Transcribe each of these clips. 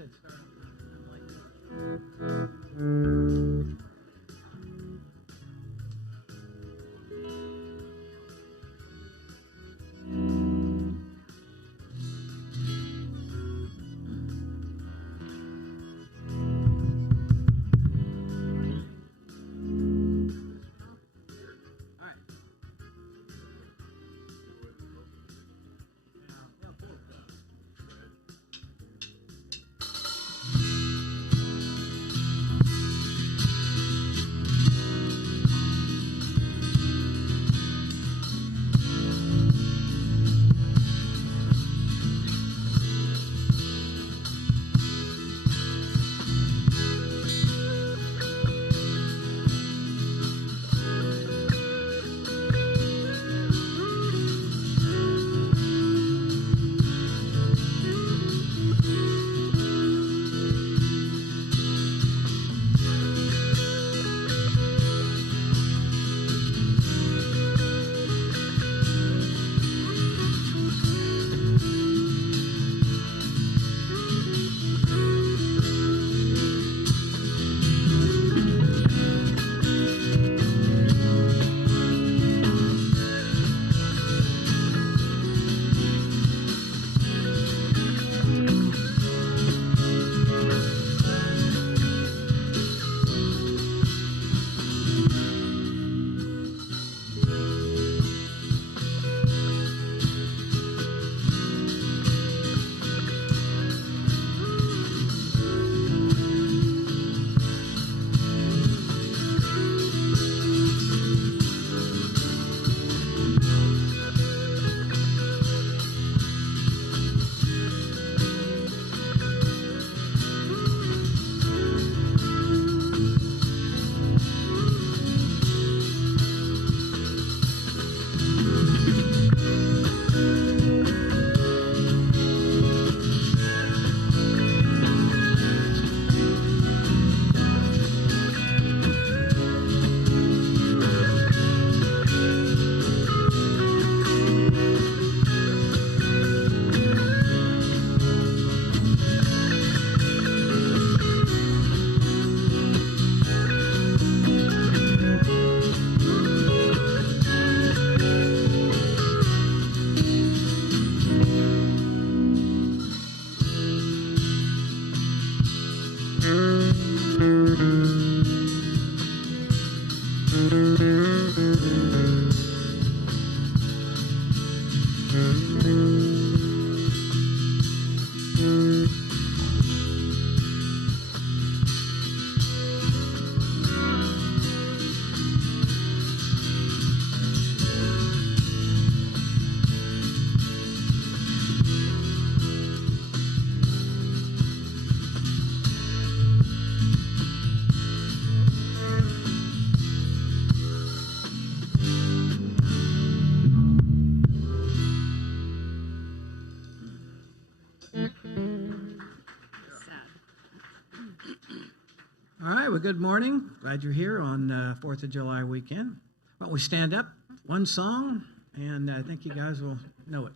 said start on All right, well, good morning. Glad you're here on 4th of July weekend. Why don't we stand up, one song, and I think you guys will know it.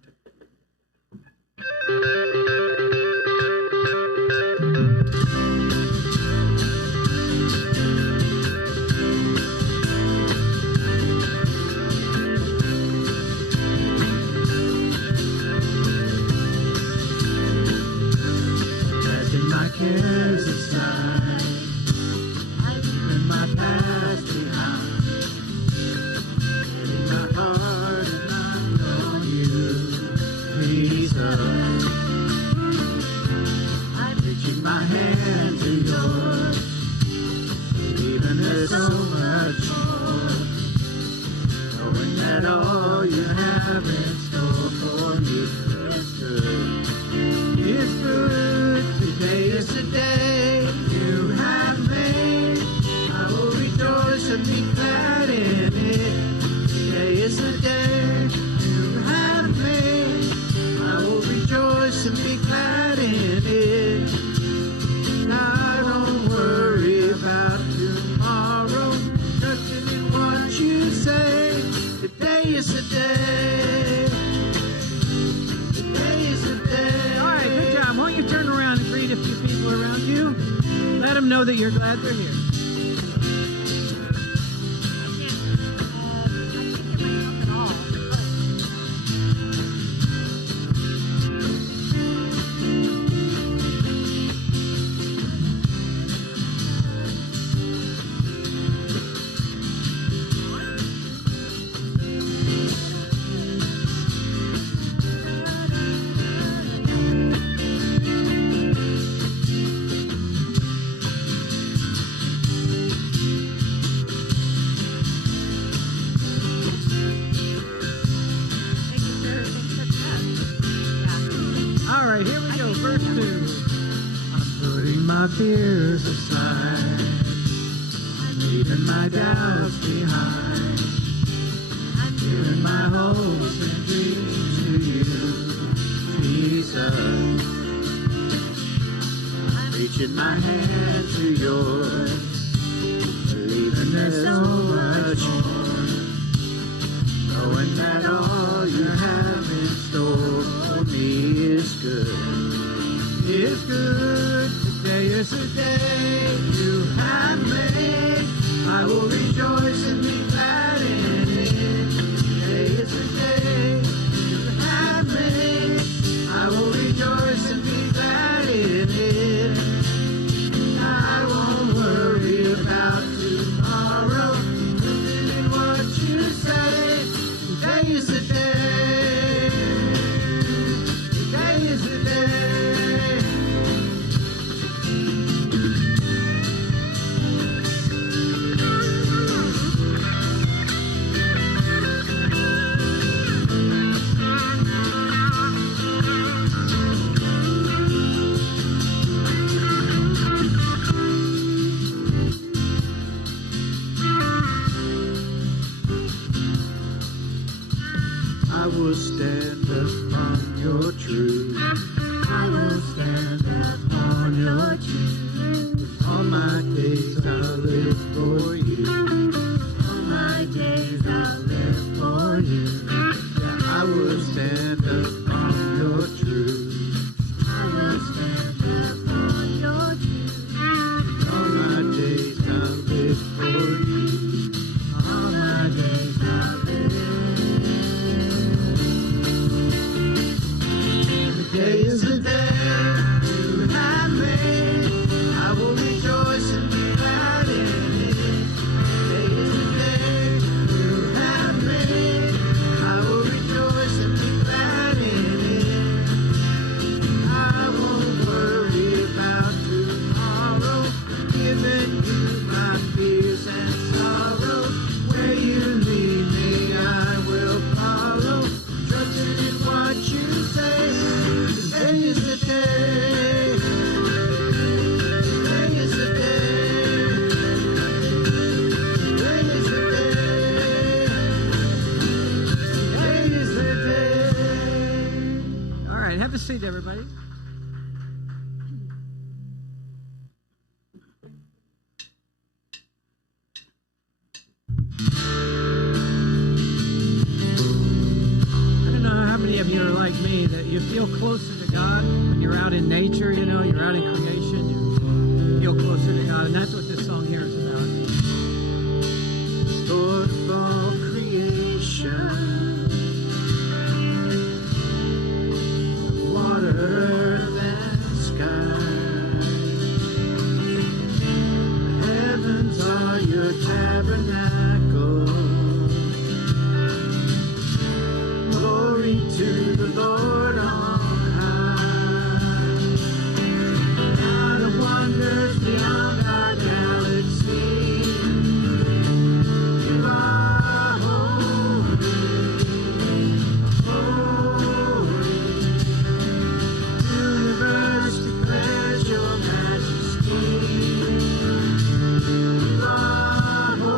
Casting my cares aside, my past behind, setting my heart and mind on you, Jesus. I'm reaching my hand to yours, even there's so much more, knowing that all you have in store for me is good. It's good. Today is the day you have made. I will rejoice and be glad in it. Today is the day you have made. I will rejoice and be glad in it. I don't worry about tomorrow, trusting in what you say. Today is the day. them know that you're glad they're here. Fears aside, leaving my doubts behind, giving my hopes and dreams to you, Jesus. Reaching my hand to yours, believing there's so much more, knowing that all you have in store for me is good, is good. Today is the day you have made. I will rejoice and be glad in it. Today is the day you have made. I will rejoice and be glad in it. I won't worry about tomorrow, believing what you say. Today is the day. Today is the day. I will stand upon your truth. I will stand upon your truth. All my days I'll live for you. All my days I'll live for you. Yeah, I will stand upon your truth. I will stand upon your truth. All my days I'll live for you. All my days I'll live. Today is the day you have made. I will rejoice and be glad in it. Today is the day you have made. I will rejoice and be glad in it. I won't worry about tomorrow, giving you my fears and sorrows. Where you lead me, I will follow, trusting in what you say. Today is the day. Today is the day. Today is the day. Today is the day. All right, have a seat, everybody. I don't know how many of you are like me, that you feel closer to God when you're out in nature, you know, you're out in creation, you feel closer to God, and that's what this song here is about. Lord of all creation, water, earth, and sky. The heavens are your tabernacle. Glory to the Lord on high. God of wonders beyond our galaxy. You are holy, holy. Universe declares your majesty. You are holy.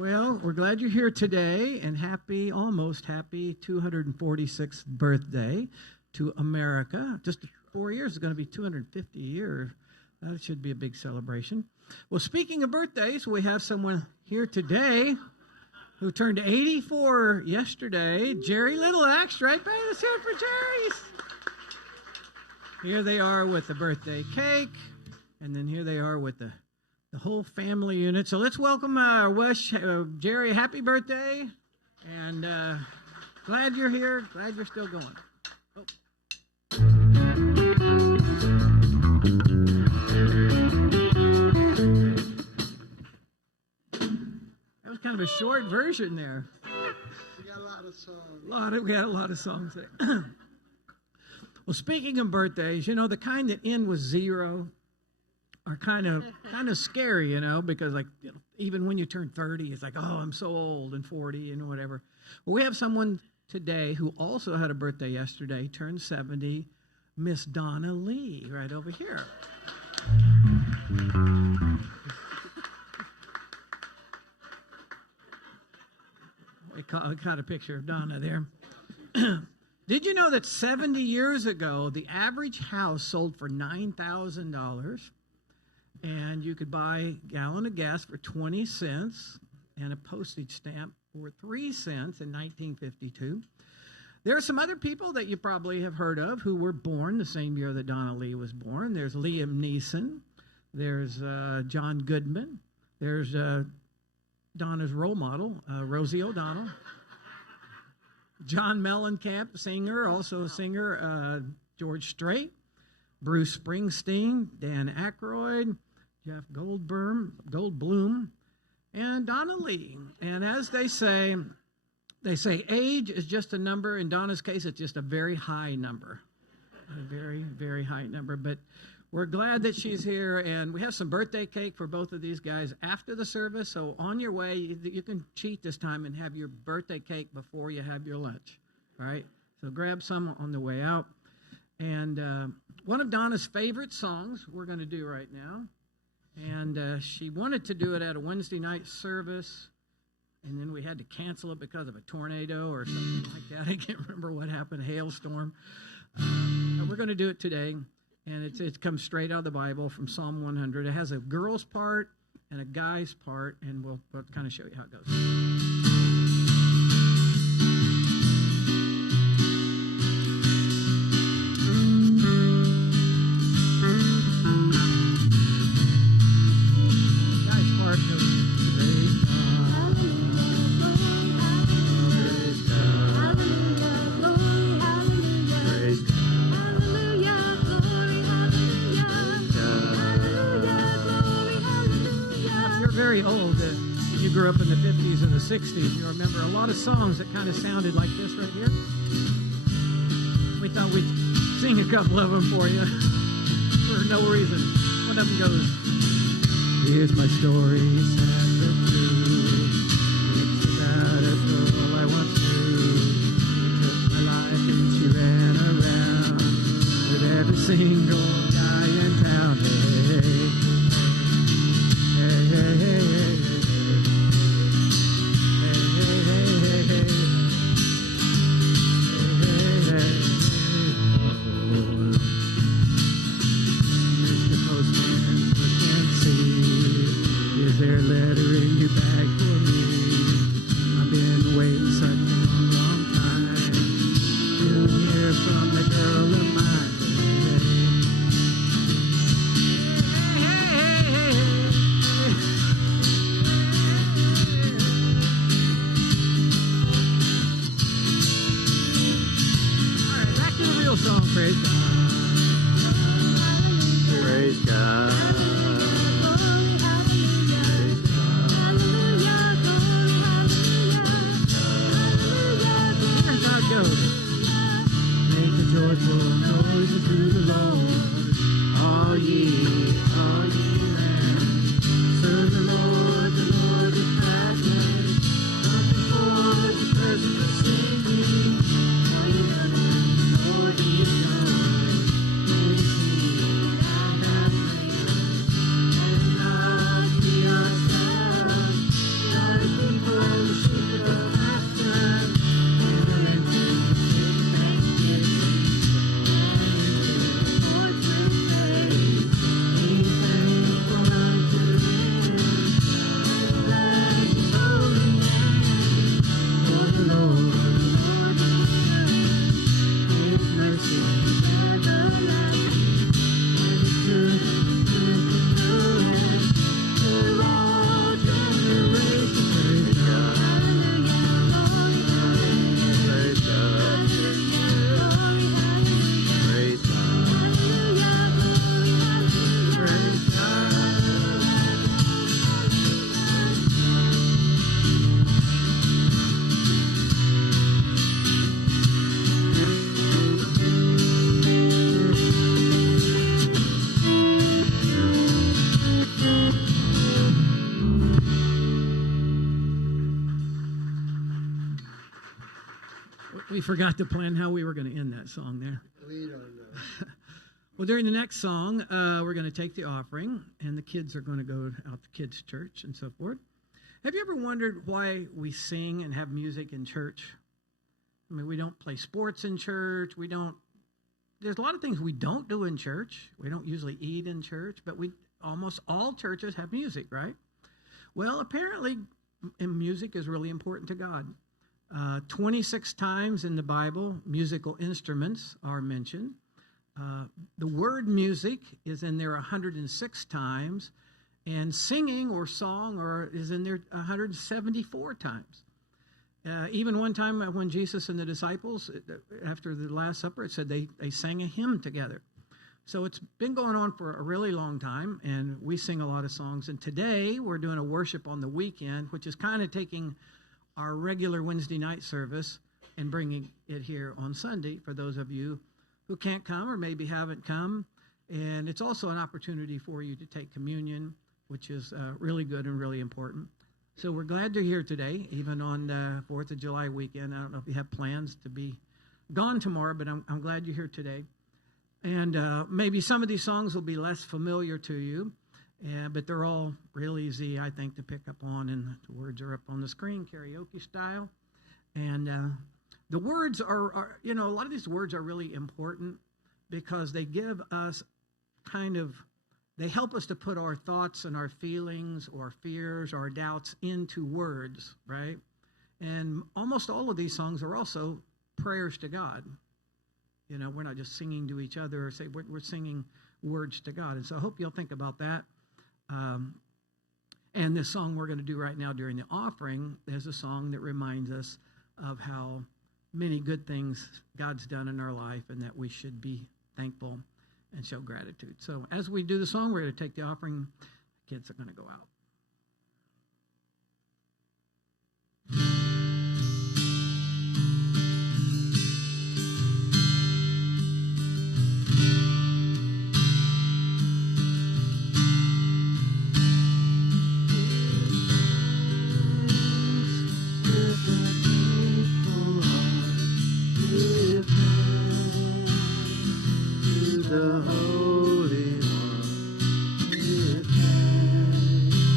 Well, we're glad you're here today, and almost happy 246th birthday to America. Just 4 years is going to be 250 years. That should be a big celebration. Well, speaking of birthdays, we have someone here today who turned 84 yesterday. Jerry Littleaxe, right? Let's hear it for Jerry's. Here they are with the birthday cake, and then here they are with the whole family unit. So let's welcome wish Jerry a happy birthday, and glad you're here, glad you're still going. Oh. That was kind of a short version there. We got a lot of songs. We had a lot of songs there. Well, speaking of birthdays, you know, the kind that end with 0 are kind of scary, you know, because like, you know, even when you turn 30, it's like, oh, I'm so old, and 40 and whatever. Well, we have someone today who also had a birthday yesterday, turned 70, Miss Donna Lee, right over here. We caught a picture of Donna there. Did you know that 70 years ago, the average house sold for $9,000? And you could buy a gallon of gas for 20 cents and a postage stamp for 3 cents in 1952. There are some other people that you probably have heard of who were born the same year that Donna Lee was born. There's Liam Neeson. There's John Goodman. There's Donna's role model, Rosie O'Donnell. John Mellencamp, singer, also a singer, George Strait. Bruce Springsteen, Dan Aykroyd, Jeff Goldblum, and Donna Lee. And as they say age is just a number. In Donna's case, it's just a very high number. A very, very high number. But we're glad that she's here, and we have some birthday cake for both of these guys after the service. So on your way, you can cheat this time and have your birthday cake before you have your lunch. All right? So grab some on the way out. And one of Donna's favorite songs we're going to do right now. And she wanted to do it at a Wednesday night service, and then we had to cancel it because of a tornado or something like that. I can't remember what happened, a hailstorm. But we're going to do it today, and it comes straight out of the Bible from Psalm 100. It has a girl's part and a guy's part, and we'll kind of show you how it goes. Grew up in the 50s or the 60s, you remember a lot of songs that kind of sounded like this right here. We thought we'd sing a couple of them for you for no reason. One of them goes, here's my story, sad but true. It's about a girl I once knew. She took my life and she ran around with every single guy in town. Hey, hey, hey, hey, hey. Letter We forgot to plan how we were going to end that song there. We don't know. Well, during the next song, we're going to take the offering, and the kids are going to go out to kids' church and so forth. Have you ever wondered why we sing and have music in church? I mean, we don't play sports in church. There's a lot of things we don't do in church. We don't usually eat in church, but almost all churches have music, right? Well, apparently, music is really important to God. 26 times in the Bible, musical instruments are mentioned. The word music is in there 106 times, and singing or song is in there 174 times. Even one time when Jesus and the disciples, after the Last Supper, it said they sang a hymn together. So it's been going on for a really long time, and we sing a lot of songs. And today we're doing a worship on the weekend, which is kind of taking our regular Wednesday night service and bringing it here on Sunday for those of you who can't come or maybe haven't come. And it's also an opportunity for you to take communion, which is really good and really important. So we're glad you're here today, even on the 4th of July weekend. I don't know if you have plans to be gone tomorrow, but I'm glad you're here today. And maybe some of these songs will be less familiar to you, but they're all real easy, I think, to pick up on. And the words are up on the screen, karaoke style. And the words are, a lot of these words are really important because they give us they help us to put our thoughts and our feelings or fears or doubts into words, right? And almost all of these songs are also prayers to God. We're not just singing to each other or we're singing words to God. And so I hope you'll think about that. And this song we're going to do right now during the offering is a song that reminds us of how many good things God's done in our life and that we should be thankful and show gratitude. So as we do the song, we're going to take the offering. The kids are going to go out. The Holy One, give thanks.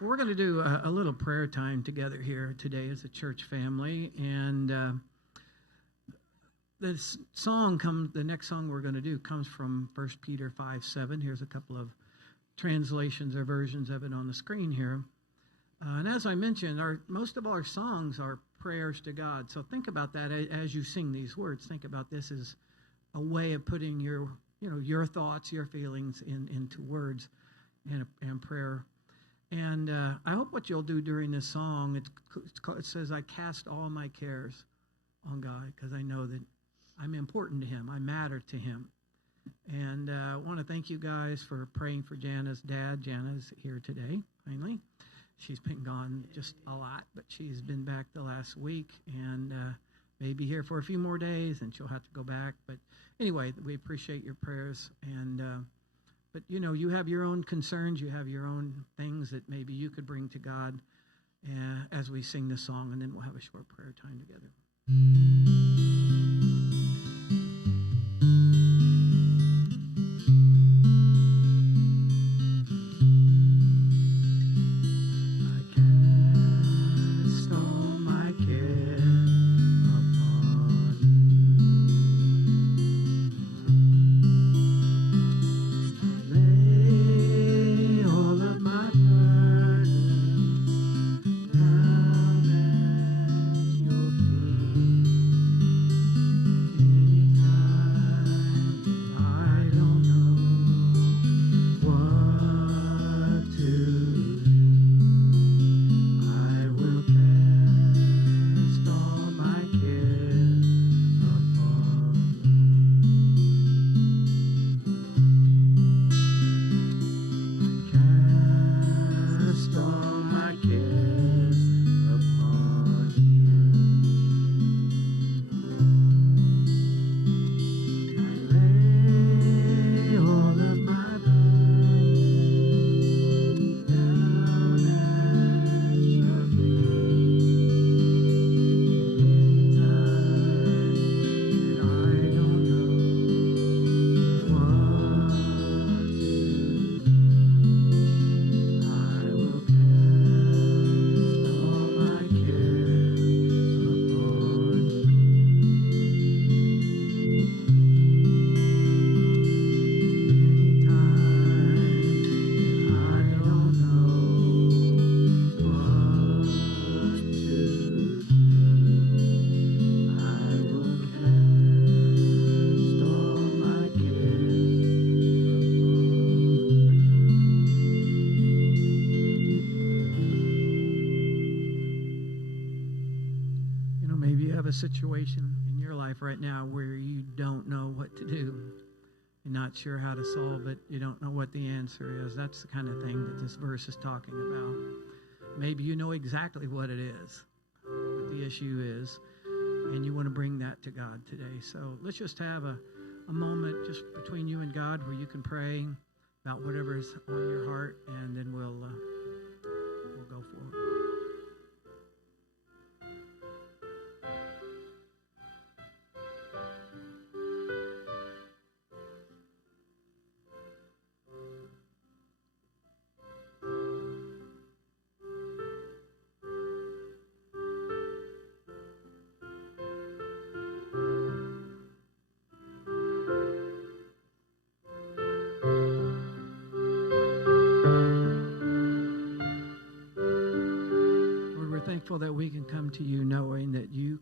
We're going to do a little prayer time together here today as a church family. And the next song we're going to do comes from 1 Peter 5:7. Here's a couple of translations or versions of it on the screen here. And as I mentioned, most of our songs are prayers to God. So think about that as you sing these words. Think about this as a way of putting your thoughts, your feelings into words and prayer. And I hope what you'll do during this song, it says, I cast all my cares on God because I know that I'm important to him. I matter to him. And I want to thank you guys for praying for Jana's dad. Jana's here today, finally. She's been gone just a lot, but she's been back the last week and may be here for a few more days, and she'll have to go back. But anyway, we appreciate your prayers. And but, you have your own concerns. You have your own things that maybe you could bring to God as we sing this song, and then we'll have a short prayer time together. A situation in your life right now where you don't know what to do. You're not sure how to solve it. You don't know what the answer is. That's the kind of thing that this verse is talking about. Maybe you know exactly what it is, what the issue is, and you want to bring that to God today. So let's just have a moment just between you and God where you can pray about whatever is on your heart, and then we'll go forward. That we can come to you knowing that you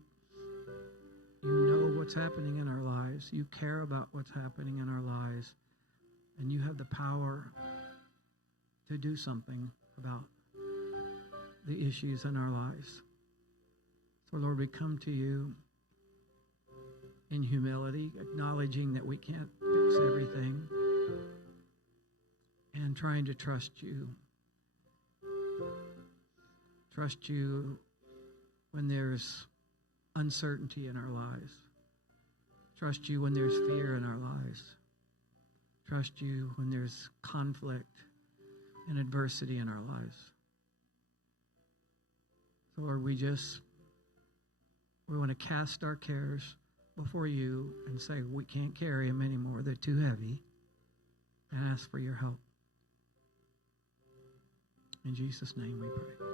know what's happening in our lives. You care about what's happening in our lives. And you have the power to do something about the issues in our lives. So, Lord, we come to you in humility, acknowledging that we can't fix everything, and trying to trust you. Trust you when there's uncertainty in our lives. Trust you when there's fear in our lives. Trust you when there's conflict and adversity in our lives. So Lord, we want to cast our cares before you and say we can't carry them anymore. They're too heavy. And ask for your help. In Jesus' name we pray.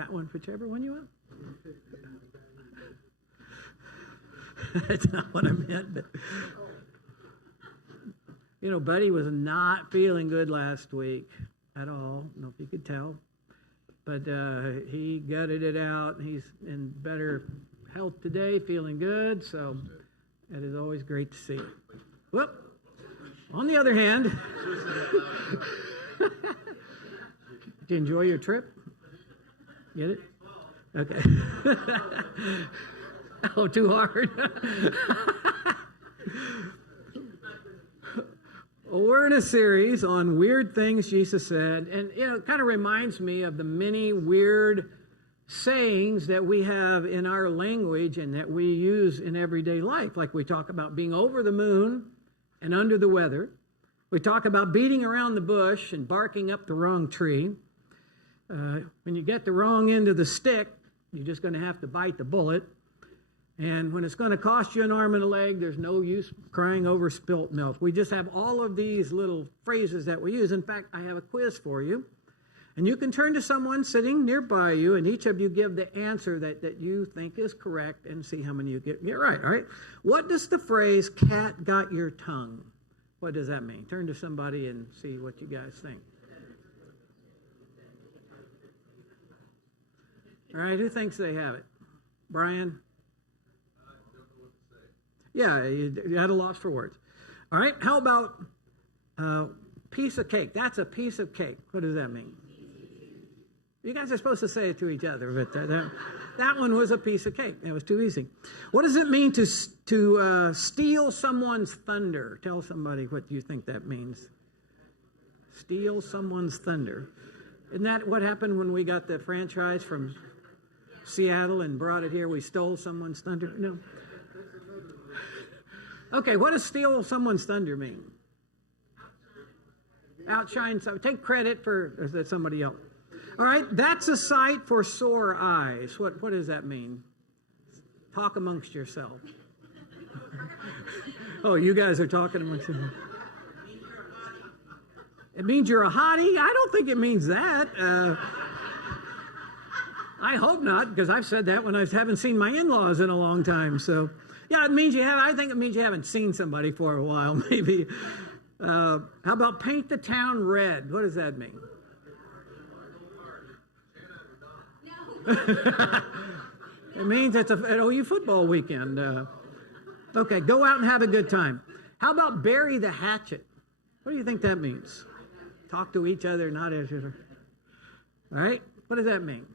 That one, whichever one you want. That's not what I meant. But, Buddy was not feeling good last week at all. I don't know if you could tell. But he gutted it out. He's in better health today, feeling good. So it is always great to see. Whoop. On the other hand, did you enjoy your trip? Get it? Okay. Oh, too hard. Well, we're in a series on weird things Jesus said, and it kind of reminds me of the many weird sayings that we have in our language and that we use in everyday life. Like we talk about being over the moon and under the weather. We talk about beating around the bush and barking up the wrong tree. When you get the wrong end of the stick, you're just going to have to bite the bullet. And when it's going to cost you an arm and a leg, there's no use crying over spilt milk. We just have all of these little phrases that we use. In fact, I have a quiz for you. And you can turn to someone sitting nearby you, and each of you give the answer that you think is correct and see how many you get right, all right? What does the phrase, cat got your tongue, what does that mean? Turn to somebody and see what you guys think. All right, who thinks they have it? Brian? Yeah, you had a loss for words. All right, how about piece of cake? That's a piece of cake. What does that mean? You guys are supposed to say it to each other, but that one was a piece of cake. That was too easy. What does it mean to steal someone's thunder? Tell somebody what you think that means. Steal someone's thunder. Isn't that what happened when we got the franchise from Seattle and brought it here? We stole someone's thunder? No. Okay, what does steal someone's thunder mean? Outshine. Take credit for somebody else. All right, that's a sight for sore eyes. What does that mean? Talk amongst yourselves. Oh, you guys are talking amongst yourselves. It means you're a hottie? I don't think it means that. I hope not, because I've said that when I haven't seen my in-laws in a long time. So, yeah, it means I think it means you haven't seen somebody for a while, maybe. How about paint the town red? What does that mean? It means it's an OU football weekend. Okay, go out and have a good time. How about bury the hatchet? What do you think that means? Talk to each other, not each other. All right, what does that mean?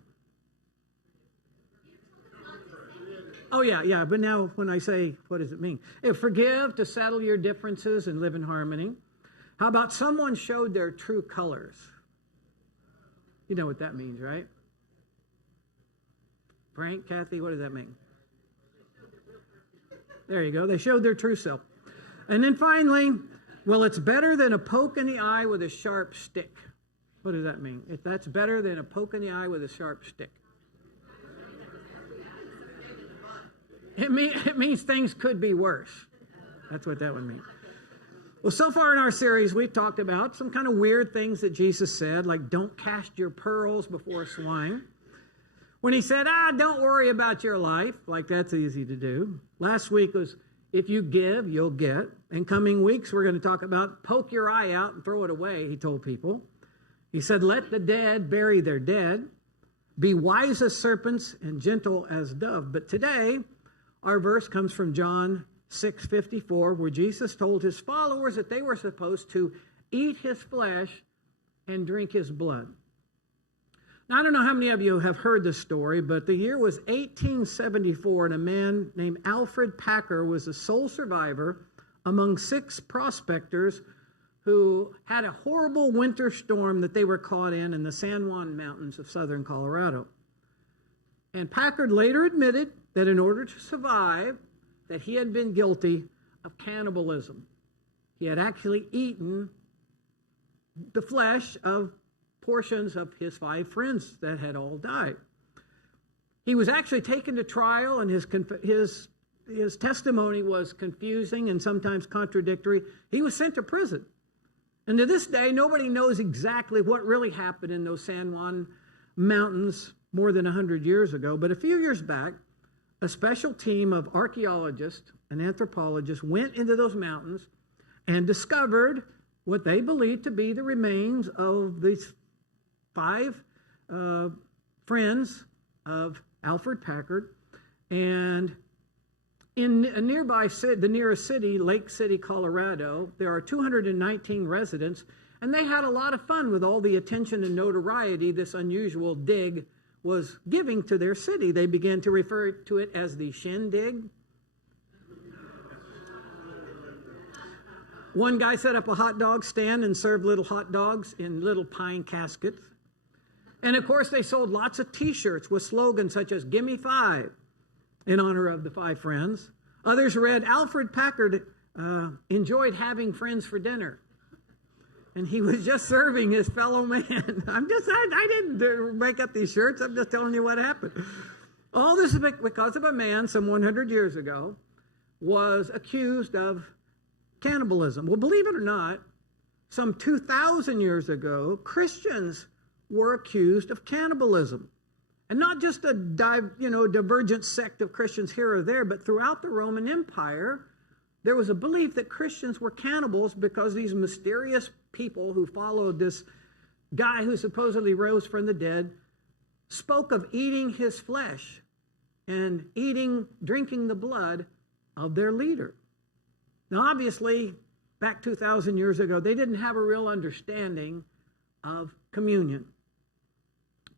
Oh, yeah, but now when I say, what does it mean? Forgive, to settle your differences and live in harmony. How about someone showed their true colors? You know what that means, right? Frank, Kathy, what does that mean? There you go. They showed their true self. And then finally, well, it's better than a poke in the eye with a sharp stick. What does that mean? If that's better than a poke in the eye with a sharp stick. It means things could be worse. That's what that would mean. Well, so far in our series, we've talked about some kind of weird things that Jesus said, like don't cast your pearls before swine. When he said, don't worry about your life, like that's easy to do. Last week was, if you give, you'll get. In coming weeks, we're going to talk about poke your eye out and throw it away, he told people. He said, let the dead bury their dead. Be wise as serpents and gentle as dove. But today, our verse comes from John 6:54, where Jesus told his followers that they were supposed to eat his flesh and drink his blood. Now, I don't know how many of you have heard this story, but the year was 1874, and a man named Alfred Packer was the sole survivor among 6 prospectors who had a horrible winter storm that they were caught in the San Juan Mountains of southern Colorado. And Packard later admitted that in order to survive, that he had been guilty of cannibalism. He had actually eaten the flesh of portions of his 5 friends that had all died. He was actually taken to trial, and his testimony was confusing and sometimes contradictory. He was sent to prison. And to this day, nobody knows exactly what really happened in those San Juan Mountains, more than 100 years ago. But a few years back, a special team of archaeologists and anthropologists went into those mountains and discovered what they believed to be the remains of these 5 friends of Alfred Packard. And in a nearby the nearest city, Lake City, Colorado, there are 219 residents, and they had a lot of fun with all the attention and notoriety this unusual dig was giving to their city. They began to refer to it as the Shindig. One guy set up a hot dog stand and served little hot dogs in little pine caskets. And of course, they sold lots of t-shirts with slogans such as "Gimme 5" in honor of the 5 friends. Others read, "Alfred Packard enjoyed having friends for dinner. And he was just serving his fellow man." I didn't make up these shirts. I'm just telling you what happened. All this is because of a man some 100 years ago was accused of cannibalism. Well, believe it or not, some 2,000 years ago, Christians were accused of cannibalism. And not just a divergent sect of Christians here or there, but throughout the Roman Empire, there was a belief that Christians were cannibals because these mysterious people who followed this guy who supposedly rose from the dead spoke of eating his flesh and drinking the blood of their leader. Now, obviously, back 2,000 years ago, they didn't have a real understanding of communion.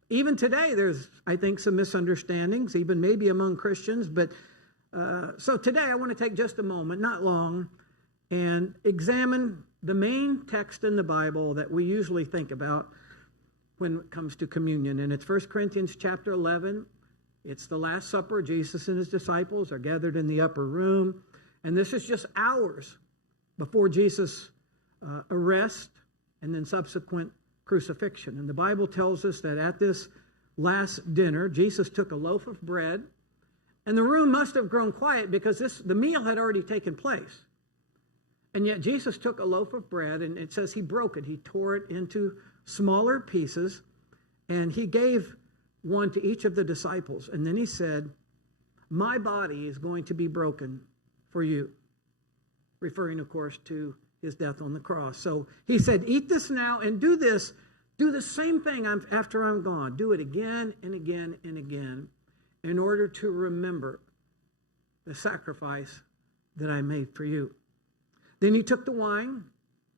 Even today, there's, I think, some misunderstandings, even maybe among Christians. But so today, I want to take just a moment, not long, and examine the main text in the Bible that we usually think about when it comes to communion. And it's 1 Corinthians chapter 11. It's the Last Supper. Jesus and his disciples are gathered in the upper room. And this is just hours before Jesus' arrest and then subsequent crucifixion. And the Bible tells us that at this last dinner, Jesus took a loaf of bread, and the room must have grown quiet because the meal had already taken place. And yet Jesus took a loaf of bread, and it says he broke it. He tore it into smaller pieces, and he gave one to each of the disciples. And then he said, "My body is going to be broken for you," referring, of course, to his death on the cross. So he said, "Eat this now and do this. Do the same thing after I'm gone. Do it again and again and again in order to remember the sacrifice that I made for you." Then he took the wine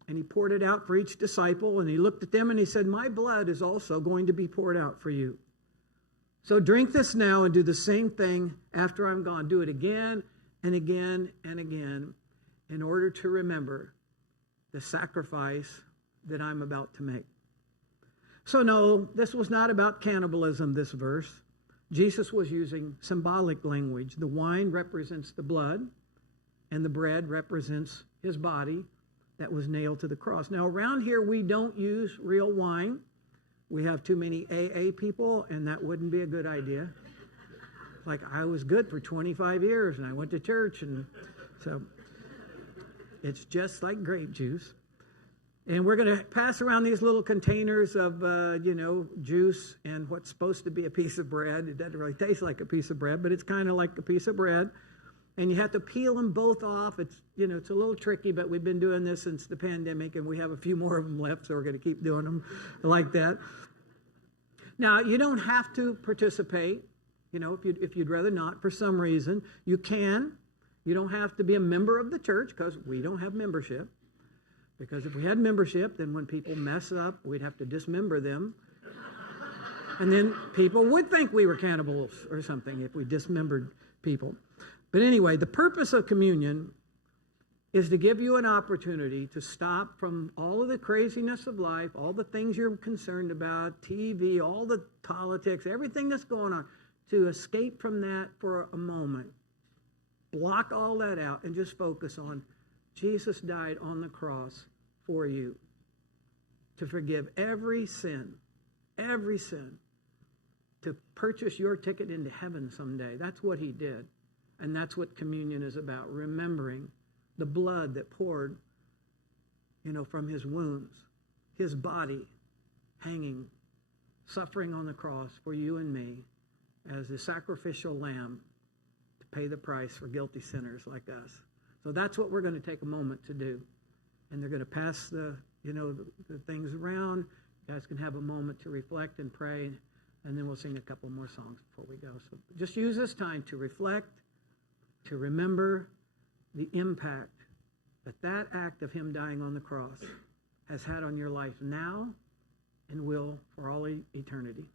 and he poured it out for each disciple, and he looked at them and he said, "My blood is also going to be poured out for you. So drink this now and do the same thing after I'm gone. Do it again and again and again in order to remember the sacrifice that I'm about to make." So no, this was not about cannibalism, this verse. Jesus was using symbolic language. The wine represents the blood, and the bread represents his body that was nailed to the cross. Now, around here, we don't use real wine. We have too many AA people, and that wouldn't be a good idea. Like, I was good for 25 years, and I went to church, and so it's just like grape juice. And we're going to pass around these little containers of, juice and what's supposed to be a piece of bread. It doesn't really taste like a piece of bread, but it's kind of like a piece of bread. And you have to peel them both off. It's a little tricky, but we've been doing this since the pandemic, and we have a few more of them left, so we're going to keep doing them like that. Now, you don't have to participate. If you'd rather not for some reason, you can. You don't have to be a member of the church because we don't have membership. Because if we had membership, then when people mess up, we'd have to dismember them. And then people would think we were cannibals or something if we dismembered people. But anyway, the purpose of communion is to give you an opportunity to stop from all of the craziness of life, all the things you're concerned about, TV, all the politics, everything that's going on, to escape from that for a moment. Block all that out and just focus on Jesus died on the cross for you to forgive every sin, to purchase your ticket into heaven someday. That's what he did. And that's what communion is about, remembering the blood that poured, from his wounds, his body hanging suffering on the cross for you and me as the sacrificial lamb to pay the price for guilty sinners like us. So that's what we're going to take a moment to do. And they're going to pass the things around. You guys can have a moment to reflect and pray, and then we'll sing a couple more songs before we go. So just use this time to reflect, to remember the impact that act of him dying on the cross has had on your life now and will for all eternity.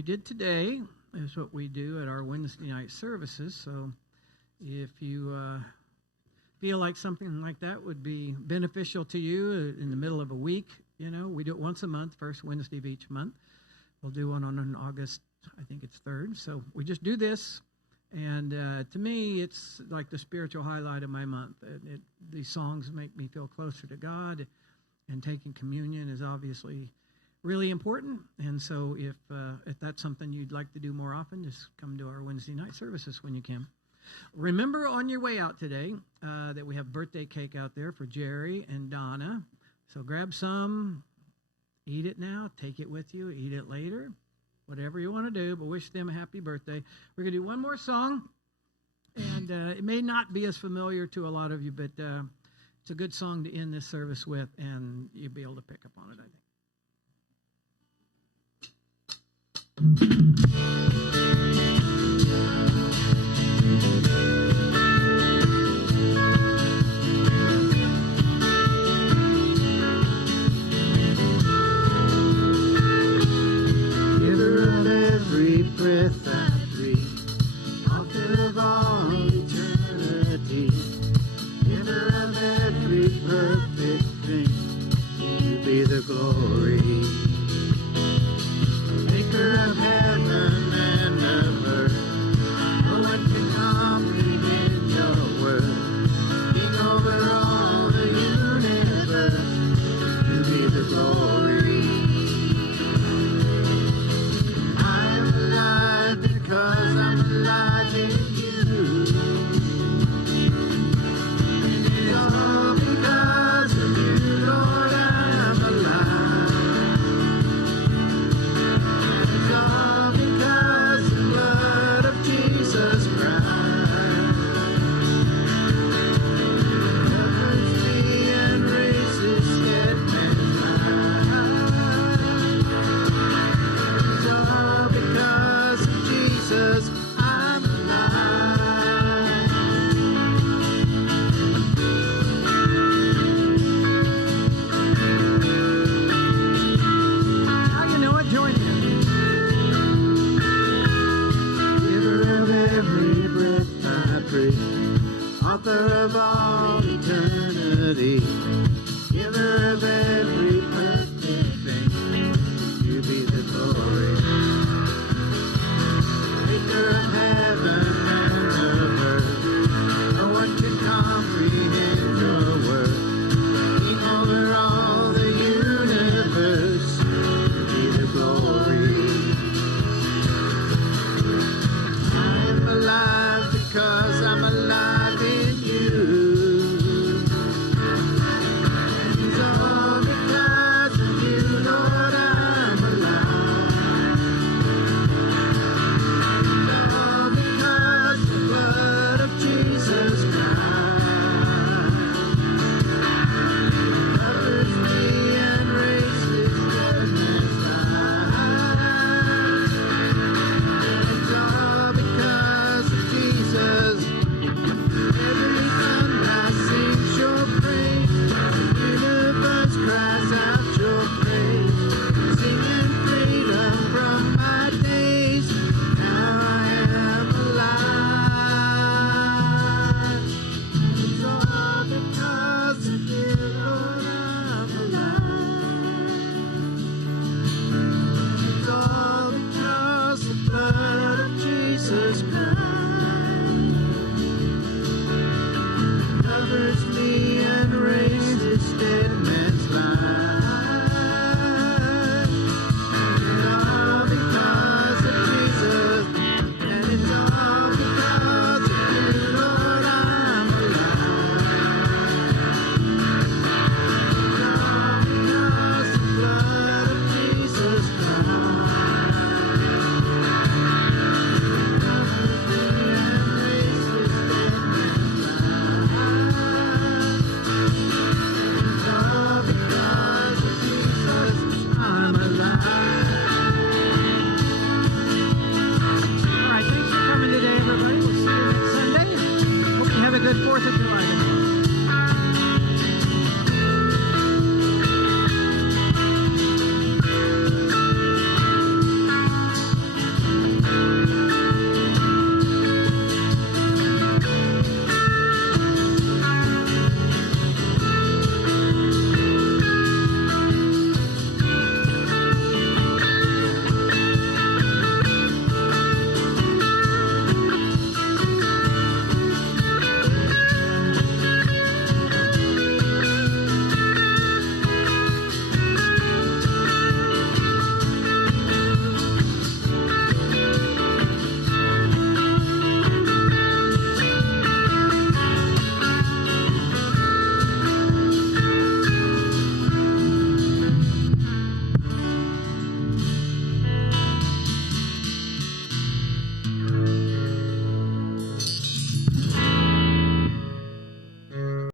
we did today is what we do at our Wednesday night services. So if you feel like something like that would be beneficial to you in the middle of a week, we do it once a month, first Wednesday of each month. We'll do one on August, I think it's 3rd. So we just do this. And to me, it's like the spiritual highlight of my month. These songs make me feel closer to God, and taking communion is obviously really important. And so if that's something you'd like to do more often, just come to our Wednesday night services when you can. Remember on your way out today that we have birthday cake out there for Jerry and Donna. So grab some, eat it now, take it with you, eat it later. Whatever you want to do, but wish them a happy birthday. We're going to do one more song, and it may not be as familiar to a lot of you, but it's a good song to end this service with, and you'll be able to pick up on it, I think.